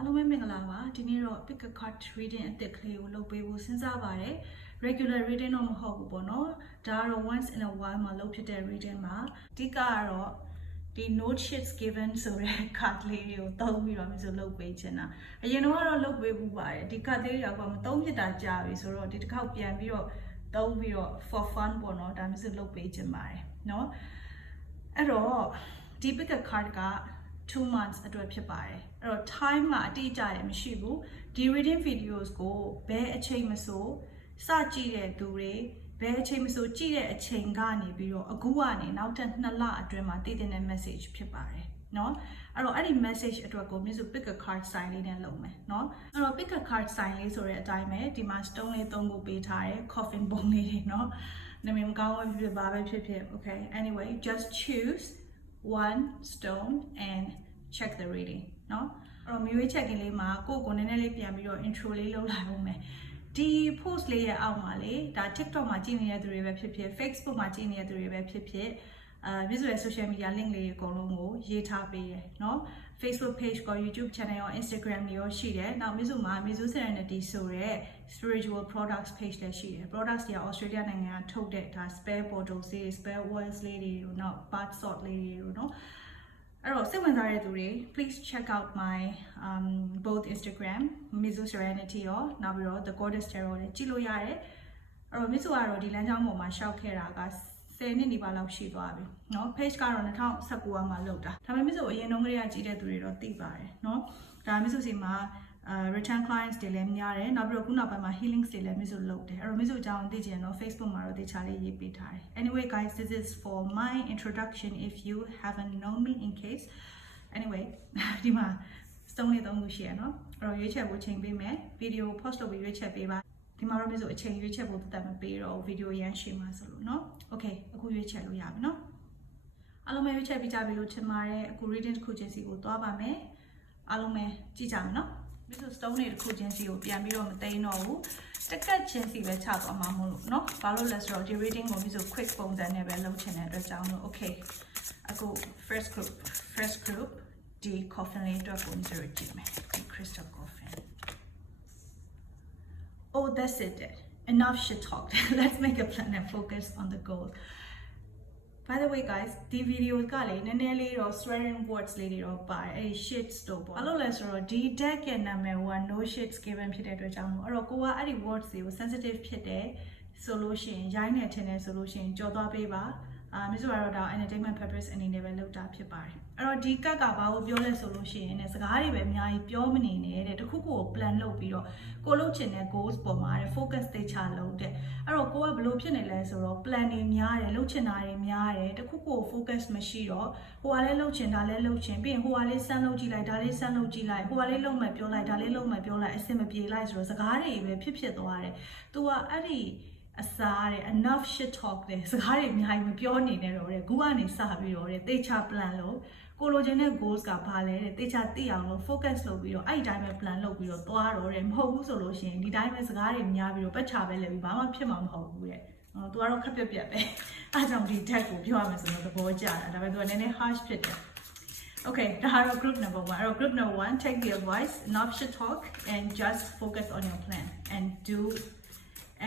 အားလုံးပဲမင်္ဂလာပါဒီနေ့တော့ pick a card reading အသစ်ကလေးကိုလုပ်ပေးဖို့စဉ်းစားပါတယ် regular reading တော့မဟုတ်ဘူးပေါ့နော်ဒါကတော့ once in a while မှာလုပ်ဖြစ်တဲ့ reading မှာအဓိကကတော့ဒီ note sheets given ဆိုတဲ့ card လေးတွေကိုသုံးပြီးတော့မျိုးလုပ်ပေးချင်တာအရင်တော့ကတော့လုပ်ပေးဖို့ပါတယ်ဒီ card လေးတွေကမသုံးဖြစ်တာကြာပြီဆိုတော့ဒီတစ်ခေါက်ပြန်ပြီးတော့သုံးပြီးတော့ for fun ပေါ့နော်ဒါမျိုးလုပ်ပေးချင်ပါတယ်နော်အဲ့တော့ဒီ pick a card က 2 months အတွက်ဖြစ်ပါတယ်အဲ့တော့ time ကအတိအကျရမရှိဘူးဒီ reading videos ကိုဘယ်အချိန်မဆိုစကြည့်တဲ့သူတွေဘယ်အချိန်မဆိုကြည့်တဲ့အချိန်ကနေပြီးတော့အခုကနေနောက်ထပ်2လအတွင်းမှာတည်တဲ့ message ဖြစ်ပါတယ်เนาะအဲ့တော့အဲ့ဒီ message အတွက်ကိုမြစ်စု pick a card sign လေးနဲ့လုပ်မယ်เนาะအဲ့တော့ pick a card sign လေးဆိုတဲ့အတိုင်းပဲဒီမှာ stone လေးသုံးဖို့ပေးထားတယ် coffin ပုံလေးတွေเนาะနာမည်မကောင်းဘူးဖြစ်ဖြစ်ဘာပဲဖြစ်ဖြစ် okay anyway just choose one stone and check the reading เนาะအဲ့တော့မျိုးရေးချက်ကလေးမှာကိုယ့်ကိုယ်နည်းနည်းလေးပြန်ပြီးတော့ intro လေးလုပ်လိုက်အောင်မယ်ဒီ post လေးရဲ့အောက်မှာလေဒါ TikTok မှာကြည့်နေတဲ့သူတွေပဲဖြစ်ဖြစ် Facebook မှာကြည့်နေတဲ့သူတွေပဲဖြစ်ဖြစ်အာပြည့်စုံတဲ့ social media link လေးတွေအကုန်လုံးကိုရေးထားပေးရယ်เนาะ Facebook page ကို YouTube channel ရော Instagram တွေရောရှိတယ်။နောက်မြစုမှာမြစု Serenity ဆိုတဲ့ spiritual products page လည်းရှိတယ်။ products တွေက Australia နိုင်ငံကထုတ်တဲ့ဒါ spare bottles တွေ spare oils လေးတွေတို့နောက် bath salt လေးတွေတို့เนาะ အဲ့တော့စိတ်ဝင်စားတဲ့သူတွေ please check out my um both Instagram Mizu Serenity ရောနောက်ပြီးတော့ The Goddess Tarot လည်းကြည့်လို့ရတယ်။အဲ့တော့ Mizu ကတော့ဒီလမ်းကြောင်းပေါ်မှာရှောက်ခဲ့တာက10နှစ်နီးပါးလောက်ရှိသွားပြီเนาะ page ကတော့2019ကမှလုပ်တာဒါပေမဲ့ Mizu အရင်တုန်းကတည်းကကြည့်တဲ့သူတွေတော့သိပါတယ်เนาะဒါ Mizu စီမှာအာ return clients တွေလည်းများတယ်နောက်ပြီးတော့ခုနောက်ပိုင်းမှာ healings တွေလည်း Mizu လုပ်တယ်အဲ့တော့ Mizu အကြောင်းသိချင်တော့ Facebook မှာတော့တေချာလေးရေးပေးထားတယ် anyway guys this is for my introduction if you haven't known me in case anyway ဒီမှာ stone လေးသုံးခုရှိရနော်အဲ့တော့ရွေးချယ်ဖို့ချိန်ပေးမယ် video post လုပ်ပြီးရွေးချယ်ပေးပါဒီမှာတော့မျိုးဆိုအချိန်ရွေးချယ်ဖို့တက်မပေးတော့ video ရမ်းရှင်းမှာဆိုလို့เนาะ okay အခုရွေးချယ်လို့ရပြီเนาะအားလုံးပဲရွေးချယ်ပြီးကြပြီလို့ထင်ပါတယ်အခု reading တစ်ခုချင်းစီကိုသွားပါမယ်အားလုံးပဲကြည့်ကြမယ်เนาะ မျိုးဆို stone တွေတစ်ခုချင်းစီကိုပြန်ပြီးတော့မသိမ်းတော့ဘူးတက်ကက်ချင်းစီပဲချသွားမှာမို့လို့เนาะဘာလို့လဲဆိုတော့ဒီ reading ကိုမျိုးဆို quick ပုံစံနဲ့ပဲလုပ်ချင်တဲ့အတွက်ကြောင့်လို့ okay အခု first group first group ဒီ coffin လေးအတွက်ကိုမျိုးဆိုကြည့်မယ်ဒီ crystal coffin Oh, that's it. then. Enough shit talked. Let's make a plan and focus on the goal. By the way guys ဒီ video ကလေနည်းနည်းလေးတော့ swearing words လေးတွေတော့ပါတယ်အဲ့ဒီ shits တို့ပေါ့ဘာလို့လဲဆိုတော့ဒီ deck ရဲ့နာမည်က no shits given ဖြစ်တဲ့အတွက်ကြောင့်မို့အဲ့တော့ကိုကအဲ့ဒီ words တွေကို sensitive ဖြစ်တယ်ဆိုလို့ရှိရင်ရိုင်းနေထင်တယ်ဆိုလို့ရှိရင်ကြော်သွားပေးပါ အာမစ်ဆိုတော့ဒါ entertainment purpose အနေနဲ့ပဲလုပ်တာဖြစ်ပါတယ်အဲ့တော့ဒီကတ်ကဘာကိုပြောလဲဆိုလို့ရှိရင်ねစကားတွေပဲအများကြီးပြောမနေနဲ့တဲ့တခုခုကို plan လုပ်ပြီးတော့ကိုလုပ်ချင်တဲ့ goals ပေါ်မှာတဲ့ focus သိချလုပ်တဲ့အဲ့တော့ကိုကဘယ်လိုဖြစ်နေလဲဆိုတော့ plan တွေများတယ်လုပ်ချင်တာတွေများတယ်တခုခုကို focus မရှိတော့ဟိုကလည်းလုပ်ချင်ဒါလည်းလုပ်ချင်ပြီးရင်ဟိုကလည်းစမ်းလုပ်ကြည့်လိုက်ဒါလည်းစမ်းလုပ်ကြည့်လိုက်ဟိုကလည်းလုပ်မှပြောလိုက်ဒါလည်းလုပ်မှပြောလိုက်အဆင်မပြေလိုက်ဆိုတော့စကားတွေပဲဖြစ်ဖြစ်သွားတယ်။ तू ကအဲ့ဒီ အစားတဲ့ enough shit talk တဲ့စကားတွေအများကြီးမပြောနေနဲ့တော့တဲ့ခုကနေစပြီးတော့တဲ့တေချာ plan လို့ကိုလိုချင်တဲ့ goals ကဘာလဲတဲ့တေချာသိအောင်လို့ focus လုပ်ပြီးတော့အဲ့ဒီတိုင်းပဲ plan လုပ်ပြီးတော့သွားတော့တဲ့မဟုတ်ဘူးဆိုလို့ရှိရင်ဒီတိုင်းပဲစကားတွေများပြီးတော့ပတ်ချပဲလဲပြီးဘာမှဖြစ်မှာမဟုတ်ဘူးတဲ့ဟော तू ကတော့ခက်ပြက်ပြက်ပဲအားကြောင့်ဒီ tag ကိုပြောရမယ်ဆိုတော့သဘောကျတာဒါပေမဲ့ तू ကနည်းနည်း harsh ဖြစ်တယ် Okay, ဒါကတော့ group number 1. အဲ့တော့ group number 1 take the advice, not should talk and just focus on your plan and do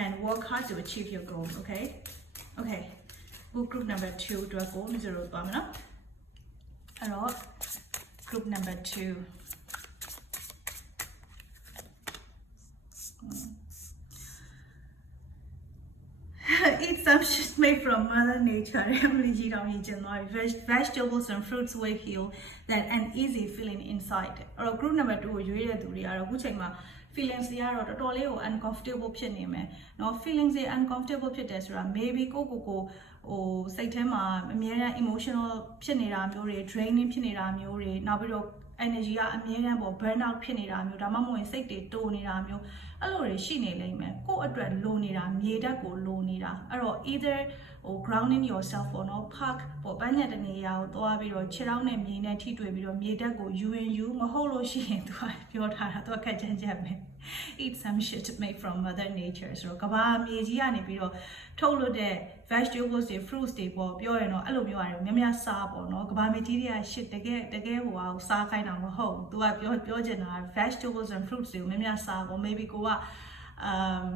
and work hard to achieve your goal, okay? Okay. အခု group number 2အတွက်ကိုမစလို့သွားမယ်နော်။အဲ့တော့ group number 2 Eat some shit made from Mother Nature. Emily G. Downey January. Veg- vegetables and fruits will heal that uneasy feeling inside. အဲ့တော့ group number 2ကိုရွေးတဲ့သူတွေကတော့အခုချိန်မှာ feelings တွေကတော့တော်တော်လေးကို uncomfortable ဖြစ်နေမယ်เนาะ feelings တွေ uncomfortable ဖြစ်တယ်ဆိုတာ maybe ကိုကိုကိုဟိုစိတ်ထဲမှာအများအား emotional ဖြစ်နေတာမျိုးတွေ draining ဖြစ်နေတာမျိုးတွေနောက်ပြီးတော့ energy ကအမြဲတမ်းပေါ့ burn out ဖြစ်နေတာမျိုးဒါမှမဟုတ်ရင်စိတ်တွေတိုးနေတာမျိုး အဲ့လိုတွေရှိနေလိမ့်မယ်ကိုယ့်အတွက်လိုနေတာမြေဓာတ်ကိုလိုနေတာအဲ့တော့ either ဟို grounding yourself ပေါ့နော် park ပေါ့ပန်းညက်တနေရာကိုသွားပြီးတော့ခြေထောက်နဲ့မြေနဲ့ထိတွေ့ပြီးတော့မြေဓာတ်ကိုယူရင်ယူမဟုတ်လို့ရှိရင်သူကပြောထားတာသူကခက်ချမ်းချက်ပဲ eat some shit made from mother nature ဆိုတော့ကဘာမြေကြီးကနေပြီးတော့ထုတ်လွတ်တဲ့ vegetables တွေ fruits တွေပေါ့ပြောရင်တော့အဲ့လိုပြောရတယ်များများစားပေါ့နော်ကဘာမြေကြီးတွေက shit တကယ်တကယ်ဟိုအောင်စားခိုင်းတာမဟုတ်ဘူး तू ကပြောပြောချင်တာ vegetables and fruits တွေကိုများများစားပေါ့ maybe ကိုက um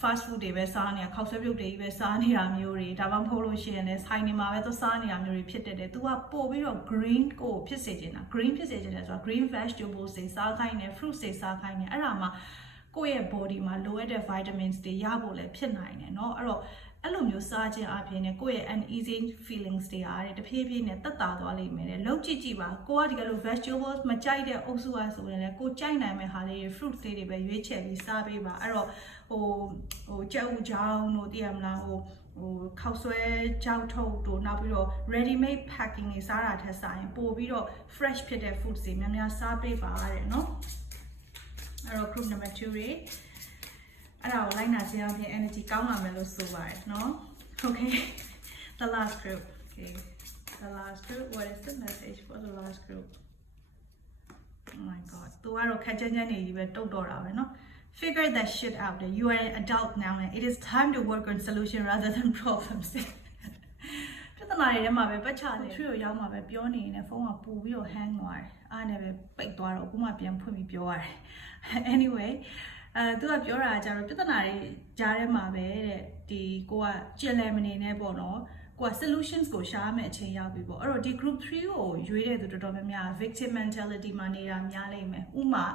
fast food တွေပဲစားနေတာခောက်ဆွဲပြုတ်တွေကြီးပဲစားနေတာမျိုးတွေဒါမှမဟုတ်လို့ရှိရင်လည်းဆိုင်နေမှာပဲသူစားနေတာမျိုးတွေဖြစ်တတ်တယ်။ तू ကပို့ပြီးတော့ green ကိုဖြစ်စေချင်တာ green ဖြစ်စေချင်တယ်ဆိုတာ green vegetables တွေစားခိုင်းတယ် fruits တွေစားခိုင်းတယ်အဲ့ဒါမှကိုယ့်ရဲ့ body မှာလိုအပ်တဲ့ vitamins တွေရဖို့လည်းဖြစ်နိုင်တယ်เนาะအဲ့တော့ အဲ့လိုမျိုးစားခြင်းအပြင်ねကိုယ့်ရဲ့ uneasy feelings တွေအားတဲ့တဖြည်းဖြည်းနဲ့တက်တာသွားလိမ့်မယ်တဲ့လောက်ကြည့်ကြည့်ပါကိုကဒီကလို vegetables မကြိုက်တဲ့အုပ်စုအားဆိုရင်လည်းကိုကြိုက်နိုင်မဲ့ဟာလေးတွေ fruits လေးတွေပဲရွေးချယ်ပြီးစားပေးပါအဲ့တော့ဟိုဟိုကြောက်ကြောင်တို့သိရမလားဟိုဟိုခောက်ဆွဲကြောက်ထုတ်တို့နောက်ပြီးတော့ ready made packing တွေစားတာထက်စာရင်ပို့ပြီးတော့ fresh ဖြစ်တဲ့ foods တွေများများစားပေးပါတဲ့เนาะအဲ့တော့ group number 2တွေ အဲ့ဒါကိုလိုက်နာခြင်းအပြင် energy ကောင်းလာမယ်လို့ဆိုပါတယ်เนาะ okay the last group okay the last group what is the message for the last group oh my god သူကတော့ခက်ချမ်းချမ်းနေကြီးပဲတုတ်တော့တာပဲเนาะ figure that shit out that you are an adult now and it is time to work on solution rather than problems ပြဿနာတွေထဲမှာပဲပတ်ချတယ်သူ့ကိုရောက်မှာပဲပြောနေရင်ဖုန်းကပူပြီးတော့ hang သွားတယ်အားနဲ့ပဲပိတ်သွားတော့အခုမှပြန်ဖွင့်ပြီးပြောရတယ် anyway အဲသူကပြောတာကကြတော့ပြဿနာတွေကြားထဲမှာပဲတဲ့ဒီကိုကကျင်လည်မနေနဲ့ပေါ့နော်ကိုက solutions ကိုရှာမယ်အချိန်ရောက်ပြီပေါ့အဲ့တော့ဒီ group 3ကိုရွေးတဲ့သူတော်တော်များများ victim mentality မှာနေတာများလိမ့်မယ်ဥမာ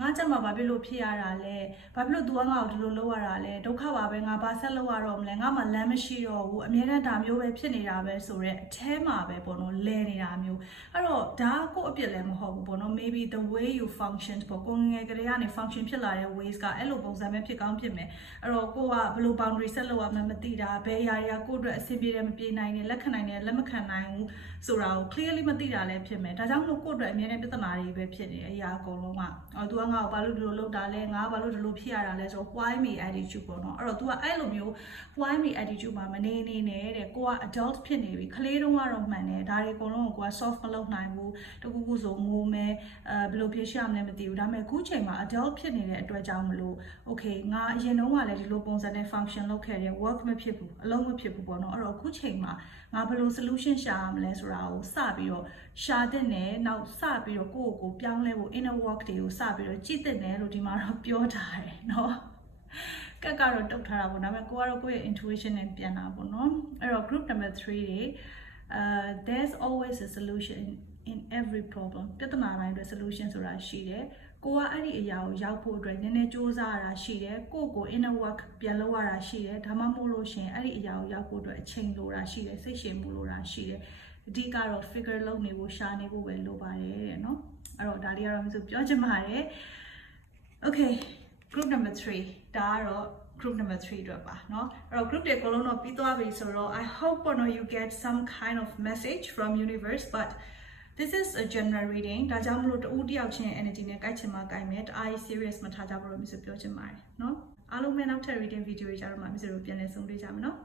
ငါကြမှာဘာဖြစ်လို့ဖြစ်ရတာလဲဘာဖြစ်လို့ तू ကငါ့ကိုဒီလိုလုပ်ရတာလဲဒုက္ခပါပဲငါဘာဆက်လုပ်ရတော့မလဲငါမှလမ်းမရှိတော့ဘူးအမြဲတမ်းဒါမျိုးပဲဖြစ်နေတာပဲဆိုတော့အแทမှာပဲပေါ့နော်လဲနေတာမျိုးအဲ့တော့ဒါကကိုယ့်အပြစ်လည်းမဟုတ်ဘူးပေါ့နော် maybe the way you function ပေါ့ကိုငယ်ငယ်ကလေးကနေ function ဖြစ်လာတဲ့ ways ကအဲ့လိုပုံစံပဲဖြစ်ကောင်းဖြစ်မယ်အဲ့တော့ကိုကဘယ်လို boundary set လုပ်ရမှန်းမသိတာဘယ်အရာတွေကကိုယ့်အတွက်အဆင်ပြေတယ်မပြေနိုင်တယ်လက်ခံနိုင်တယ်လက်မခံနိုင်ဘူးဆိုတာကို clearly မသိတာလည်းဖြစ်မယ်ဒါကြောင့်မို့ကိုယ့်အတွက်အမြဲတမ်းပြဿနာတွေပဲဖြစ်နေတယ်အရာအကုန်လုံးကအော် तू က ငါ့ကိုဘာလို့ဒီလိုလုပ်တာလဲငါဘာလို့ဒီလိုဖြစ်ရတာလဲဆိုတော့ why me attitude ပေါ့နော်အဲ့တော့ तू ကအဲ့လိုမျိုး why me attitude မှာမနေနေနဲ့တဲ့ကိုက adult ဖြစ်နေပြီကလေးတုန်းကတော့မှန်တယ်ဒါတွေအကုန်လုံးကိုကိုက soft မလုပ်နိုင်ဘူးတကူကူဆိုငိုမယ်အဲဘယ်လိုဖြစ်ရမလဲမသိဘူးဒါပေမဲ့အခုချိန်မှာ adult ဖြစ်နေတဲ့အတွက်ကြောင့်မလို့ okay ငါအရင်တုန်းကလည်းဒီလိုပုံစံနဲ့ function လုပ်ခဲ့တယ် work မဖြစ်ဘူးအလုံးမဖြစ်ဘူးပေါ့နော်အဲ့တော့အခုချိန်မှာငါဘယ်လို solution ရှာရမလဲဆိုတာကိုစပြီးတော့ရှာတဲ့နဲ့နောက်စပြီးတော့ကိုယ့်ကိုယ်ကိုပြောင်းလဲဖို့ inner work တွေကိုစပြီးတောကြည့်တဲ့နဲ့လို့ဒီမှာတော့ပြောထားတယ်เนาะကက်ကတော့တုတ်ထားတာပေါ့ဒါပေမဲ့ကိုကတော့ကိုယ့်ရဲ့ intuition နဲ့ပြန်တာပေါ့เนาะအဲ့တော့ group number 3တွေ uh there's always a solution in every problem ပြဿနာတိုင်းအတွက် solution ဆိုတာရှိတယ်ကိုကအဲ့ဒီအရာကိုရောက်ဖို့အတွက်နည်းနည်းစူးစမ်းရတာရှိတယ်ကိုကို inner work ပြန်လုပ်ရတာရှိတယ်ဒါမှမဟုတ်လို့ရှင်အဲ့ဒီအရာကိုရောက်ဖို့အတွက်အချိန်လိုတာရှိတယ်စိတ်ရှည်မှုလိုတာရှိတယ် အဓိကတော့ figure လုပ်နေဖို့ရှာနေဖို့ပဲလိုပါတယ်တဲ့နော်အဲ့တော့ဒါလေးကတော့မဆိုပြောချင်ပါတယ် okay group number 3ဒါကတော့ group number 3အတွက်ပါเนาะအဲ့တော့ group တွေအကုန်လုံးတော့ပြီးသွားပြီဆိုတော့ I hope you know you get some kind of message from universe but this is a general reading ဒါကြောင့်မလို့တူတယောက်ချင်း energy နဲ့ကြိုက်ချင်မှကြိုက်မယ်တအား serious မထားကြဘူးလို့မျိုးပြောချင်ပါတယ်เนาะအားလုံးပဲနောက်ထပ် reading video တွေကြတော့မှမျိုးတို့ပြန်လည်ဆုံတွေ့ကြမယ်เนาะ